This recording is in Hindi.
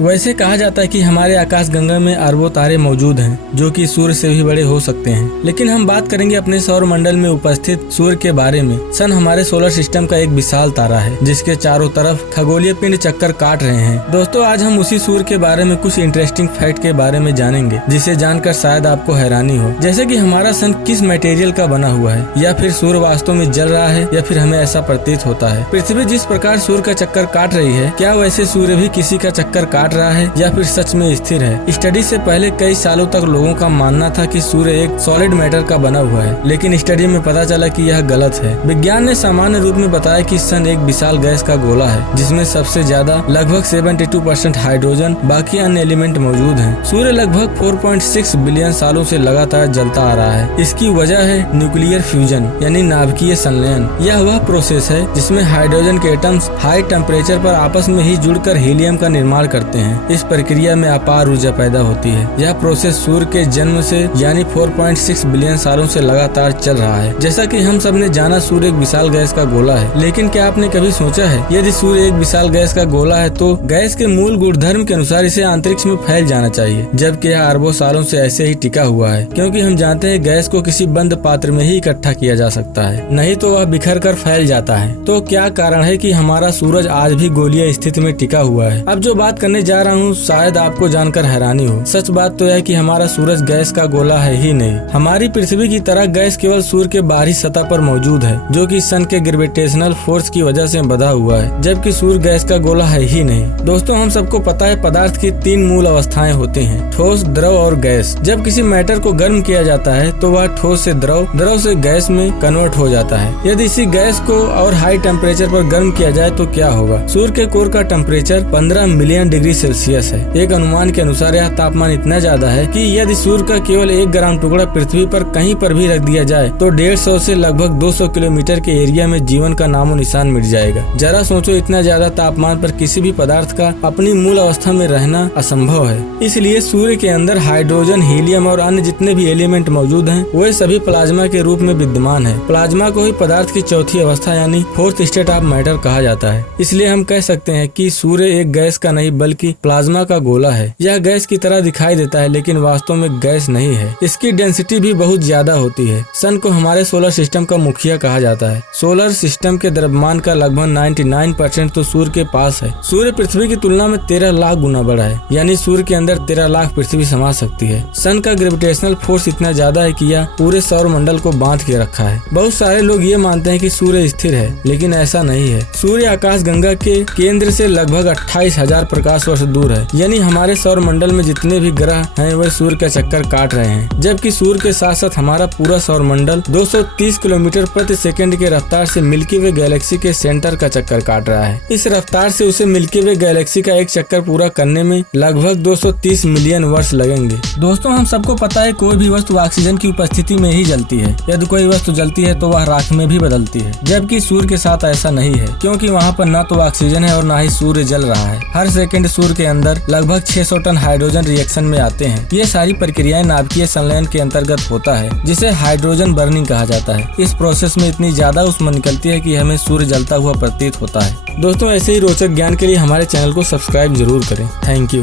वैसे कहा जाता है कि हमारे आकाश गंगा में अरबों तारे मौजूद हैं जो कि सूर्य से भी बड़े हो सकते हैं, लेकिन हम बात करेंगे अपने सौर मंडल में उपस्थित सूर्य के बारे में। सन हमारे सोलर सिस्टम का एक विशाल तारा है जिसके चारों तरफ खगोलीय पिंड चक्कर काट रहे हैं। दोस्तों, आज हम उसी सूर्य के बारे में कुछ इंटरेस्टिंग फैक्ट के बारे में जानेंगे जिसे जानकर शायद आपको हैरानी हो, जैसे कि हमारा सन किस मटेरियल का बना हुआ है, या फिर सूर्य वास्तव में जल रहा है या फिर हमें ऐसा प्रतीत होता है। पृथ्वी जिस प्रकार सूर्य का चक्कर काट रही है, क्या वैसे सूर्य भी किसी का चक्कर काट रहा है या फिर सच में स्थिर है? स्टडी से पहले कई सालों तक लोगों का मानना था कि सूर्य एक सॉलिड मैटर का बना हुआ है, लेकिन स्टडी में पता चला कि यह गलत है। विज्ञान ने सामान्य रूप में बताया कि सन एक विशाल गैस का गोला है जिसमें सबसे ज्यादा लगभग 72% हाइड्रोजन, बाकी अन्य एलिमेंट मौजूद हैं। सूर्य लगभग 4.6 बिलियन सालों से लगातार जलता आ रहा है। इसकी वजह है न्यूक्लियर फ्यूजन यानी नाभिकीय संलयन। यह वह प्रोसेस है जिसमें हाइड्रोजन के एटम्स हाई टेम्परेचर पर आपस में ही जुड़कर हीलियम का निर्माण करते हैं। इस प्रक्रिया में अपार ऊर्जा पैदा होती है। यह प्रोसेस सूर्य के जन्म से यानी 4.6 बिलियन सालों से लगातार चल रहा है। जैसा कि हम सब ने जाना, सूर्य एक विशाल गैस का गोला है, लेकिन क्या आपने कभी सोचा है यदि सूर्य एक विशाल गैस का गोला है तो गैस के मूल गुणधर्म के अनुसार इसे अंतरिक्ष में फैल जाना चाहिए, जबकि यह अरबों सालों से ऐसे ही टिका हुआ है, क्योंकि हम जानते हैं गैस को किसी बंद पात्र में ही इकट्ठा किया जा सकता है, नहीं तो वह बिखर कर फैल जाता है। तो क्या कारण है कि हमारा सूरज आज भी गोलीय स्थिति में टिका हुआ है? अब जो बात करने जा रहा हूँ शायद आपको जानकर हैरानी हो। सच बात तो है कि हमारा सूरज गैस का गोला है ही नहीं। हमारी पृथ्वी की तरह गैस केवल सूर्य के बाहरी सतह पर मौजूद है, जो कि सन के ग्रेविटेशनल फोर्स की वजह से बंधा हुआ है, जबकि सूर्य गैस का गोला है ही नहीं। दोस्तों, हम सबको पता है पदार्थ की 3 मूल अवस्थाएं होती हैं, ठोस, द्रव और गैस। जब किसी मैटर को गर्म किया जाता है तो वह ठोस से द्रव, द्रव से गैस में कन्वर्ट हो जाता है। यदि इसी गैस को और हाई टेम्परेचर पर गर्म किया जाए तो क्या होगा? सूर्य के कोर का टेम्परेचर 15 मिलियन डिग्री सेल्सियस है। एक अनुमान के अनुसार यह तापमान इतना ज्यादा है कि यदि सूर्य का केवल 1 ग्राम टुकड़ा पृथ्वी पर कहीं पर भी रख दिया जाए तो 150 से लगभग 200 किलोमीटर के एरिया में जीवन का नामो निशान मिट जाएगा। जरा सोचो, इतना ज्यादा तापमान पर किसी भी पदार्थ का अपनी मूल अवस्था में रहना असंभव है। इसलिए सूर्य के अंदर हाइड्रोजन, हीलियम और अन्य जितने भी एलिमेंट मौजूद हैं वे सभी प्लाज्मा के रूप में विद्यमान है। प्लाज्मा को ही पदार्थ की चौथी अवस्था यानी 4th स्टेट ऑफ मैटर कहा जाता है। इसलिए हम कह सकते हैं कि सूर्य एक गैस का नहीं बल्कि प्लाज्मा का गोला है। यह गैस की तरह दिखाई देता है लेकिन वास्तव में गैस नहीं है। इसकी डेंसिटी भी बहुत ज्यादा होती है। सन को हमारे सोलर सिस्टम का मुखिया कहा जाता है। सोलर सिस्टम के द्रव्यमान का लगभग 99% तो सूर्य के पास है। सूर्य पृथ्वी की तुलना में 13 लाख गुना बड़ा है, यानी सूर्य के अंदर 13 लाख पृथ्वी समा सकती है। सन का ग्रेविटेशनल फोर्स इतना ज्यादा है कि यह पूरे सौर मंडल को बांध के रखा है। बहुत सारे लोग ये मानते हैं कि सूर्य स्थिर है, लेकिन ऐसा नहीं है। सूर्य आकाश गंगा के केंद्र से लगभग 28,000 प्रकाश वर्ष दूर है, यानी हमारे सौर मंडल में जितने भी ग्रह हैं वे सूर्य का चक्कर काट रहे हैं, जबकि सूर्य के साथ साथ हमारा पूरा सौर मंडल 230 किलोमीटर प्रति सेकंड के रफ्तार से मिल्की वे गैलेक्सी के सेंटर का चक्कर काट रहा है। इस रफ्तार से उसे मिल्की वे गैलेक्सी का एक चक्कर पूरा करने में लगभग 230 मिलियन वर्ष लगेंगे। दोस्तों, हम सबको पता है कोई भी वस्तु ऑक्सीजन की उपस्थिति में ही जलती है। यदि कोई वस्तु जलती है तो वह राख में भी बदलती है, जबकि सूर्य के साथ ऐसा नहीं है, क्योंकि वहाँ पर न तो ऑक्सीजन है और न ही सूर्य जल रहा है। हर सेकंड सूर्य के अंदर लगभग 600 टन हाइड्रोजन रिएक्शन में आते हैं। ये सारी प्रक्रियाएं नाभिकीय संलयन के अंतर्गत होता है, जिसे हाइड्रोजन बर्निंग कहा जाता है। इस प्रोसेस में इतनी ज्यादा ऊष्मा निकलती है कि हमें सूर्य जलता हुआ प्रतीत होता है। दोस्तों, ऐसे ही रोचक ज्ञान के लिए हमारे चैनल को सब्सक्राइब जरूर करें। Thank you.